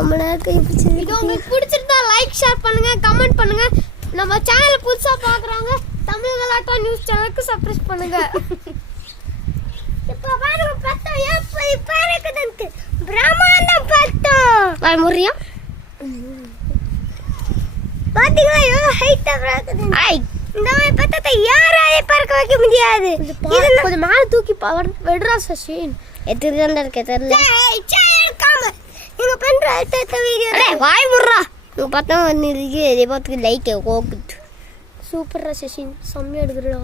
உங்களுக்கு பிடிச்சிருந்தா like share பண்ணுங்க கமெண்ட் பண்ணுங்க நம்ம சேனலை புதுசா பாக்குறவங்க தமிழ் கலாட்டா நியூஸ் சேனலுக்கு சப்ஸ்கிரைப் பண்ணுங்க இப்போ பாருங்க பத்தம் எப்படி பறக்குதுன்னு பிரம்மாண்டம் பத்தம் வாய் முறியா பாத்தீங்களா எவ்வளவு ஹைட்டா பறக்குது இந்த மாதிரி பத்தத்தை யாராலே பறக்க வைக்க முடியாது இது கொஞ்சம் மேல தூக்கி விடுறா சச்சின் எத்திரண்டா இருக்க தெரியல நீங்க பண்ற அடுத்த வீடியோ வாய் முறா நீங்க பார்த்தா வந்துருக்கு இதே பார்த்து லைக் கோக்குது சூப்பரா சச்சின் செம்மையா எடுக்குறடா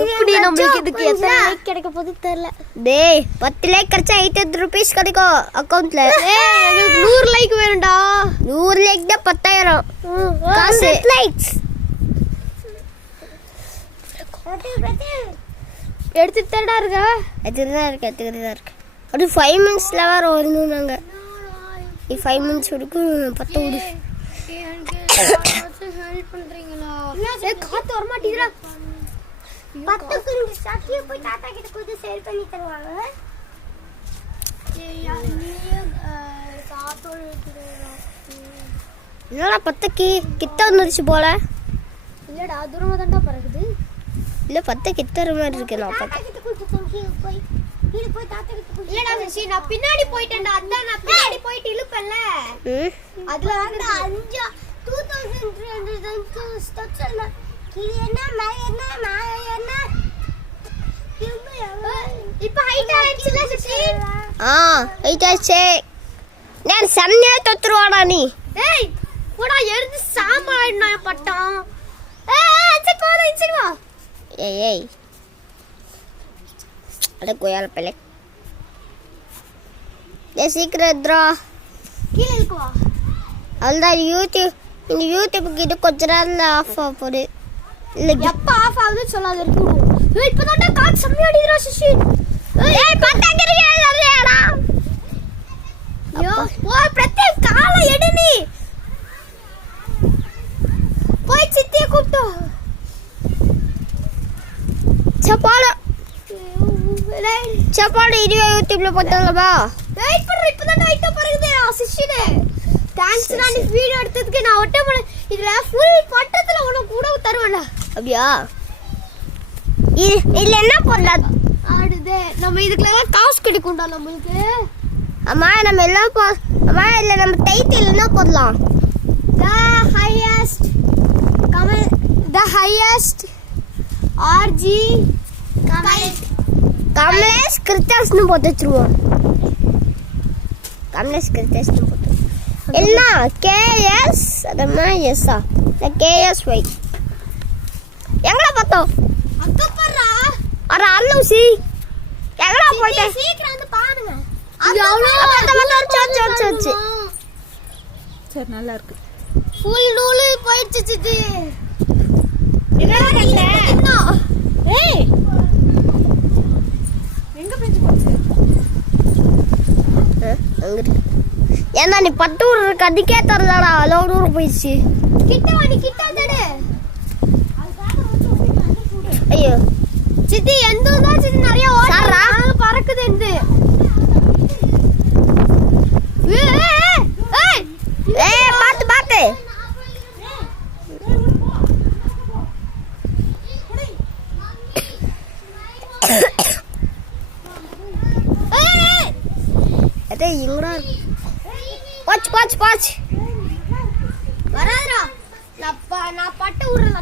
எப்படி நம்மளுக்கு இதுக்கு எத்தனை லைக் கிடைக்க போகுது தெரியல டேய் 10 லைக் கிடைச்சா 800 ரூபாய் கிடைக்கும் அக்கவுண்ட்ல ஏய் எனக்கு 100 லைக் வேணும்டா 100 லைக் தான் 10000 காசு லைக்ஸ் எடுத்துட்டடா இருக்கா எடுத்துட்டா இருக்கு அது 5 மினிட்ஸ்ல வர வரணும் நாங்க 5 மினிட்ஸ் வரைக்கும் 10 விடு ஹெல்ப் பண்றீங்களா ஏ காத்து வர மாட்டீங்கடா 10 குண்டு சட்டிய போய் தாத்தா கிட்ட கொஞ்சம் சேல் பண்ணி தருவாங்க ஏய் நீ காத்தோட இருக்குடா என்னடா 10 கிட்ட வந்துருச்சு போல இல்லடா தூரமா தான்டா பறக்குது இல்ல 10 கிட்ட மாதிரி இருக்கு நான் தாத்தா கிட்ட கொஞ்சம் போய் கீழ போய் தாத்தா கிட்ட இல்லடா சசி நான் பின்னாடி போய்ட்டேன்டா அதான் நான் பின்னாடி போயிட்டு இழுப்பல்ல அதுல வந்து 2300 ஸ்டெப்ஸ் இல்ல கீழ என்ன மேல என்ன இப்ப ஹைட் ஆயிடுச்சுல சசி ஹைட் ஆயிடுச்சு நான் சன்னியா தொத்துறவாடா நீ டேய் போடா எரிஞ்சு சாமாயிடுனா பட்டம் சரி போடா சரி வா ஏய் அட கோயால பலே ஏ சீக்கிரம் ட்ரா கீழ இருக்கு அல்டா யூடியூப்க்கு இது கொஞ்ச நேரத்துல ஆஃப் ஆகுது இல்ல எப்ப ஆஃப் ஆகுது சொல்லாத இருக்கு ஏய் இப்பதான் காத்து செம்ம அடிக்குறா சிஷி ஏய் பட்டாங்கறியா இல்லடா யோ ஓ பிரத்யேக கால எடு நீ போய் சித்திய கூப்பிட்டு சப்பாடு வீடியோ யூடியூப்ல போட்டாங்கப்பா வெயிட் பண்ற இப்பதான் ஹைட்டா பறக்குது சிஷினே தேங்க்ஸ் நான் இந்த வீடியோ எடுத்ததுக்கு நான் ஒட்ட போற இதுல ஃபுல் பட்டத்துல உனக்கு கூட தருவேன்ல அப்படியே இல்ல என்ன பண்ணலாம் ஆடுதே நம்ம இதுக்குலாம் காசு கிடைக்கும்டா நமக்கு அம்மா நம்ம எல்லாம் அம்மா இல்ல நம்ம டைட்டில் என்ன போடலாம் the highest RG கமலேஷ் கிருத்தாஸ்னு போட்டு வச்சிருவோம் கமலேஷ் கிருத்தாஸ்னு போட்டு என்ன கேஎஸ் அதமா எஸ்ஸா கேஎஸ் ஒய் எங்கடா பார்த்தோம் அங்க பாறா அட அல்லூசி எங்கடா போயிட்ட சீக்கிரம் வந்து பாருங்க அது அவ்வளவு சரி நல்லா இருக்கு ஃபுல் நூலு போயிடுச்சு சித்தி என்ன ஏய் எங்க போச்சு ஏன்னா நீ பட்டு ஒரு கடிக்கே தரலடா அவ்வளோ தூரம் போயிடுச்சு கிட்ட வாடி கிட்ட தடு ஐயோ சித்தி எந்த தான் சித்தி நிறைய ஓடுறா பறக்குது எந்த ஏய் பாத்து பாத்து அதே இங்கடா பாச் வராதடா நான் பட்ட ஊர்ல